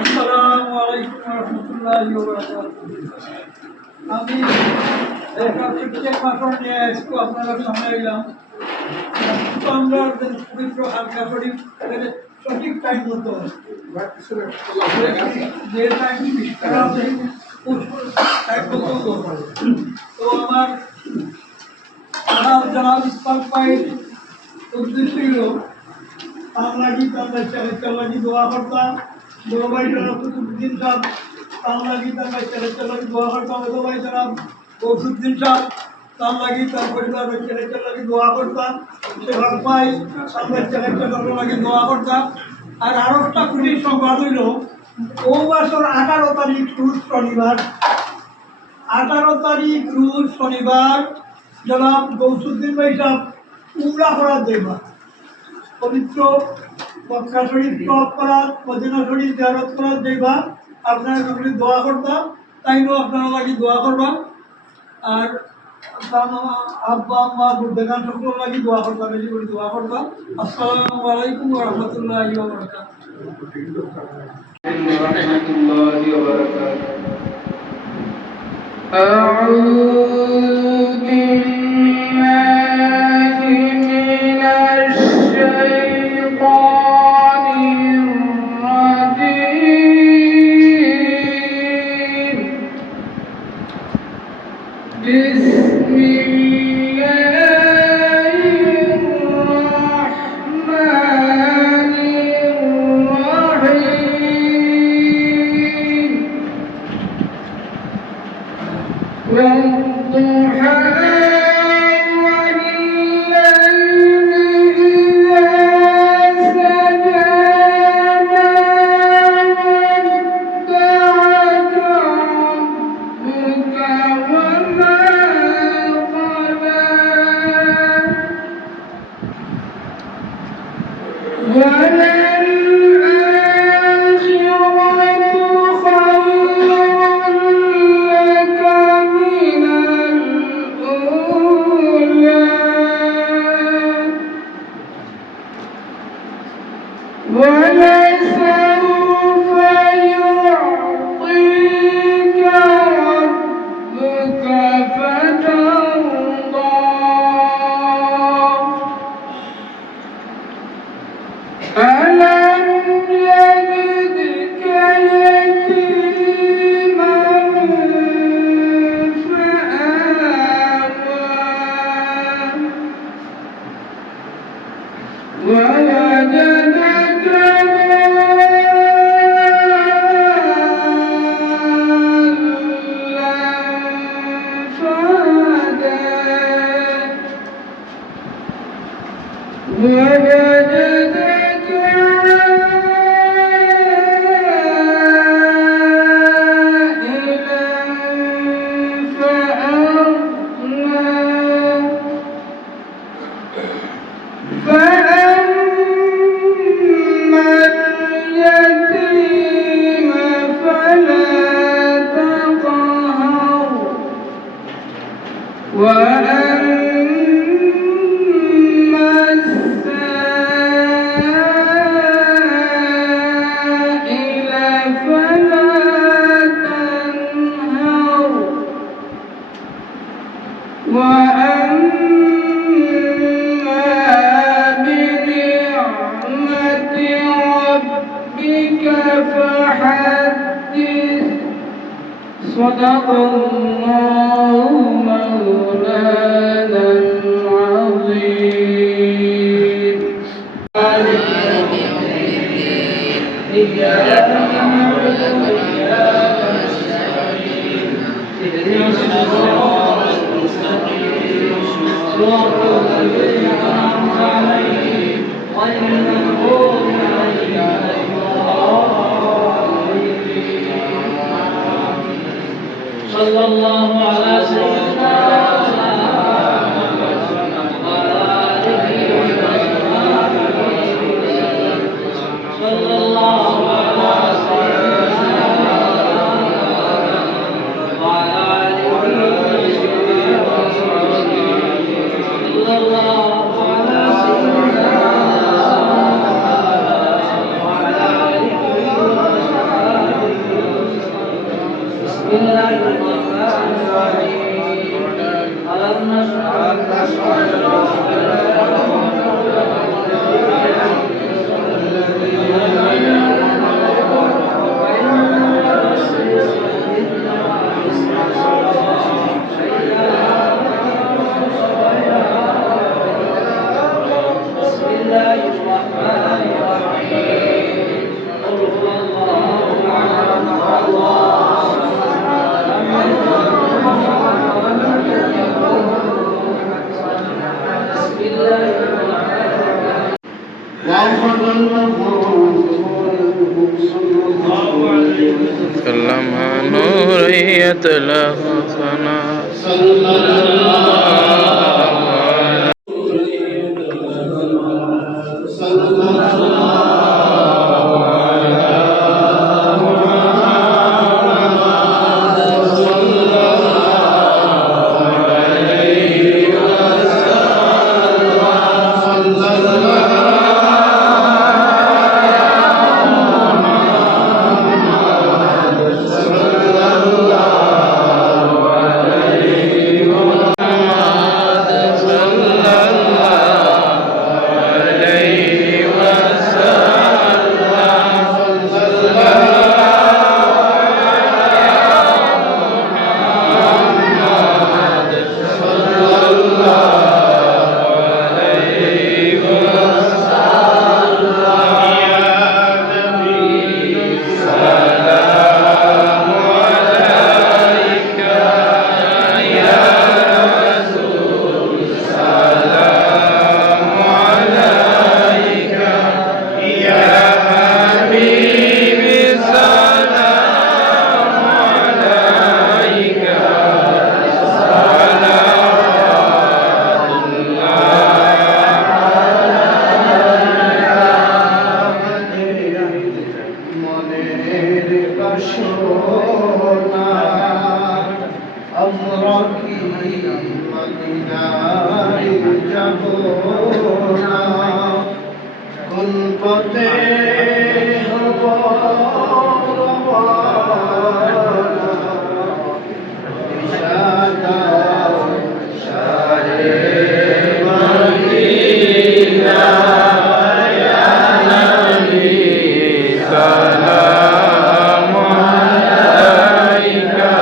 আসসালামু আলাইকুম ওয়া রাহমাতুল্লাহি ওয়া বারাকাতুহু। আমি একটা প্রত্যেক মাসের নিয়ে আজকে আপনারা সামনে এলাম। আমরা পবিত্র হালকা শরীফ সঠিক টাইম মতো যে টাইম আছে টাইম মতো তো আমার জানাব ইসলাম পাই উদ্দেশ্য ছিল তামলাগি তামলা চালে চালাগি দোয়া করতাম বড় ভাই জনাব কুতুবুদ্দিন সাহেব তামলাগি তামলা চালে চালাগি দোয়া করতাম বড় ভাই জনাব গৌসুদ্দিন সাহেব তামলাগি তার পরিবারের চালে চালাগি দোয়া করতাম সেবার পাই তামলা চালে চালাগি দোয়া করতাম। আর আরো একটা খুশির সংবাদ হইল ও মাসের 18 তারিখ রোজ শনিবার 18 তারিখ রোজ শনিবার জনাব গৌসুদ্দিন ভাই সাহেব উমরা করার দেবা পবিত্র মক্কা শরীফ তওয়াফ করা মদিনা শরীফ জিয়ারত করার দেবা আপনারা সকলে দোয়া করবা তাইও আপনারা লাগি দোয়া করবা। আর আব্বা আম্মা বুদ্ধেগান সকল লাগি দোয়া করবা বেশি করে দোয়া করবা। আসসালামু আলাইকুম ওয়া রাহমাতুল্লাহি ওয়া صدق الله مولانا العظيم. إياك نعبد وإياك نستعين اهدنا الصراط المستقيم صراط الذين أنعمت عليهم غير المغضوب عليهم صلى الله على سيدنا محمد وعلى آله وصحبه وسلم. صلى الله على سيدنا محمد وعلى آله وصحبه وسلم. صلى الله على سيدنا محمد وعلى آله وصحبه الله الرحمن الرحيم ألم نشرح بسم الله الرحمن الرحيم قل هو الله أحد الله بسم الله الرحمن وأخذ صلى الله عليه وسلم سلم نورية له سنا صلى الله আমরা কি মদিনায় যাব না কোন পথে হব ইশারা শাহে মদিনা ইয়া নবী সালাম আলাইকা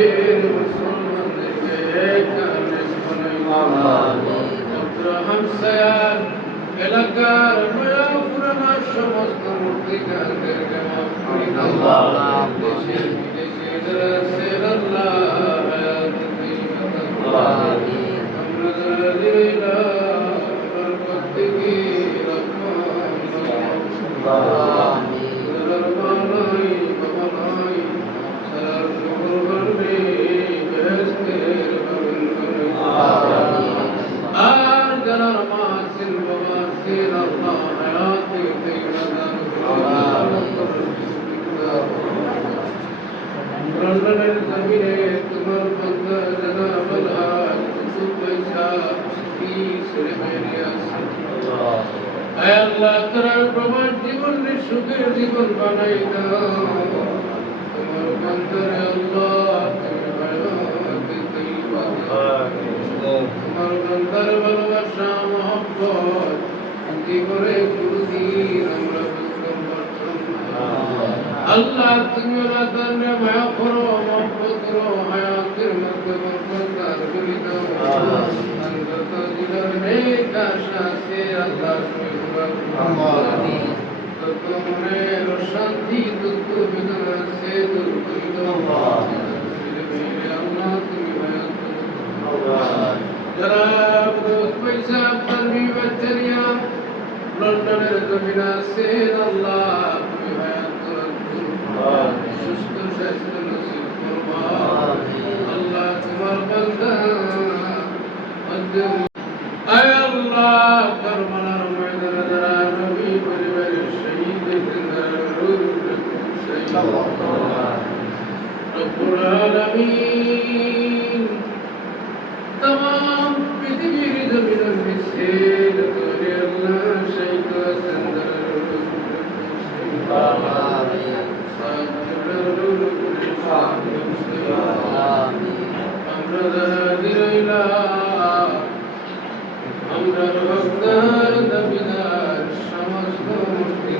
দেশের মুসলমানদেরকে এক কালেমে হামসায়ার এলাকার নয়া পুরানা সমস্ত মুক্তিকারদেরকে মাফ করে দাও। দেশের বিদেশে যারা আছেন আল্লাহ হায়াত আমরা যারা দিলাম বরকত থেকে রহমান যারা বানাই বাবা নাই সারার খবর করবে বেহেশতের বাগান করে আর যারা মাসিল বাবা সিল আল্লাহ হায়াত থেকে দান রমজানের জমিনে তোমার বান্দা জনাব আল-হাজ কুতুব পয়সা কি ছেলে মেয়ে আছে আয় আল্লাহ তার প্রমাণ জীবনের সুখের জীবন বানাই দাও তোমার বান্দারে আল্লাহ তুমি বানাতে তৈবা তোমার বান্দার ভালোবাসা মহব্বত জীবনে কোনদিন আমরা বুঝতে পারতাম না আল্লাহ তুমি ওরা তারে মায়া করো মহব্বত করো হায়াতের মধ্যে বরকত দান করে দাও অন্তত দিলের নেক আশা আছে আল্লাহ তুমি পুরা তত মনের শান্তি দুঃখ বেদনা আছে দূর করে দাও আল্লাহ তুমি হায়াত যারা দোস্ত পয়সা তানভি বাচ্চারিয়া লন্ডনের জমিন আছেন আল্লাহ তুমি হায়াত সুস্থ স্বাস্থ্য নসিব করবা আল্লাহ তোমার বান্দা আয় আল্লাহ কারবালার ময়দানে যারা নবী পরিবারের শহীদদের রব্বুল আলামিন तमाम পৃথিবীর জমিনের মিছিল করে আল্লাহ শহীদ আছেন আমরা আমরা ভক্তার দাবিদার সমস্ত মুক্তি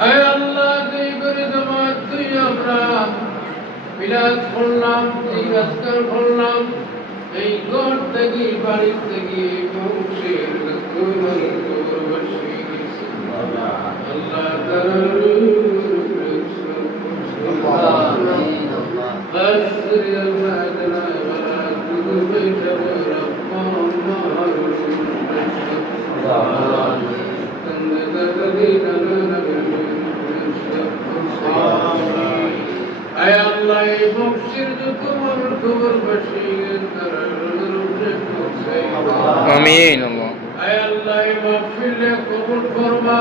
আয় আল্লাহ তুই করে জমাত তুই আমরা বিলাস করলাম জিজ্ঞাসা করলাম এই ঘর থেকে বাড়ি থেকে বংশের আয় আল্লাহ এই বংশের যত মানুষ খবর বসিয়ে তারা আমিন আল্লাহ আয় আল্লাহ এই মাহফিলে কবুল করবা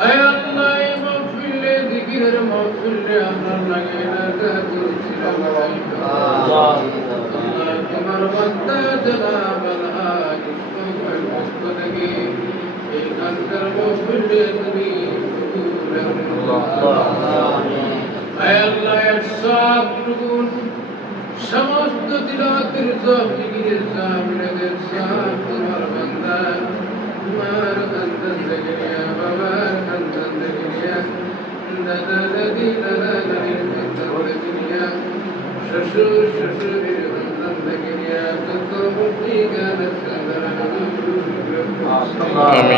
আয় আল্লাহ এই মাহফিলে জিকিরের মাহফিলে আপনার লাগে না করেছিলাম আল্লাহ তোমার বান্দা জনাব আল-হাজ ইসমাইল পক্ষ থেকে এই কান্তার মাহফিলে তুমি আয় আল্লাহ সব রুকুন সমস্ত তিলাওয়াতের সব জিকিরের সব মিলাদের সব তোমার বান্দা তোমার খানদান থেকে নিয়া বাবার খানদান থেকে নিয়া দাদা দাদি দাদা দাদির খানদান থেকে নিয়া শ্বশুর শ্বশুরের খানদান থেকে নিয়া কত মুক্তি গান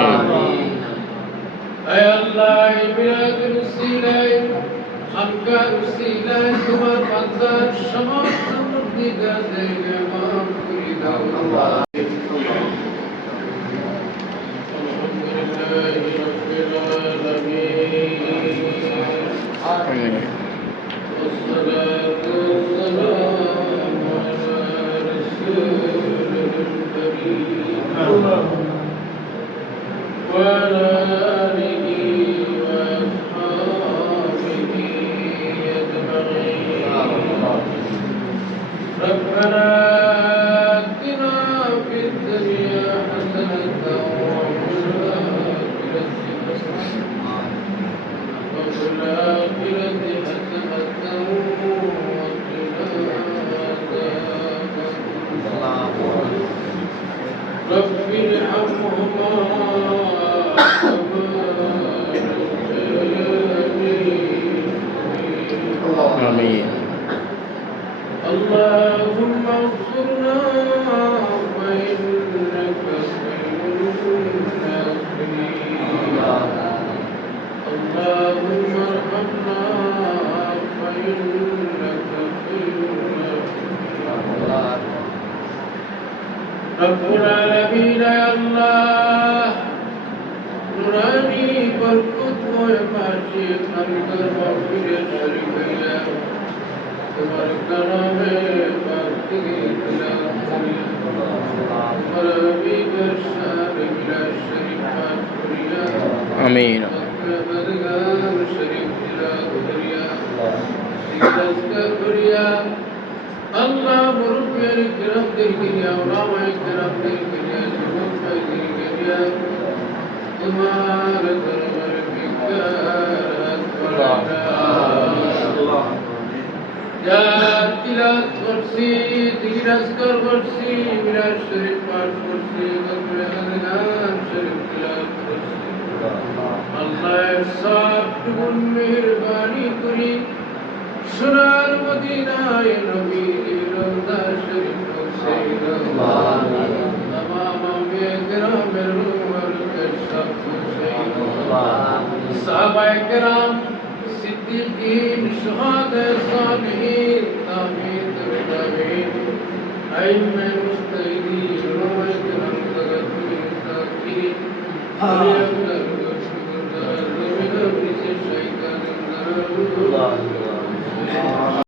আমিন আয় আল্লাহ মিলাদুল উসিলায় আমকার উসিলায় তোমার বান্দার সমস্ত মুক্তি গানকে মাফ করে দাও আল্লাহ আলহামদুলিল্লাহি রাব্বিল আলামিন আমিন والصلاة والسلام على رسوله الكريم وعلى آله وأصحابه أجمعين ربنا آتنا في الدنيا حسنة وفي الآخرة حسنة وفي الآخرة حسنة وقنا عذاب رب ارحمهما كما آمين اللهم اغفرنا فإنك خير الناصرين اللهم ارحمنا فإنك خير الناصرين رب العالمين يا الله نورانی برکت و پاکی خانگر مغفر شریف ہے تمہارے کلام پاکی تلاوت کریے تمہارا بیگر شان بلا شریف پاک کریے آمين اپنے بدگان شریف تلاوت کریے تذکر کریے اللہ مربی کرم دل کریے علماء کرم دل کریے جنوب دل کریے تمہارے دربار میں کرت پڑھنا یا تلاوت ورسی دیگر اذکار ورسی میراث شریف پاک ورسی قبر ادنان شریف تلاوت ورسی اللہ صاحب تمن مہربانی کری سنار مدینہ نبی روضہ شریف سے تمام انبیاء کرام صحابہ کرام صدیقین شہداء صالحین تابعین تابعین ائمہ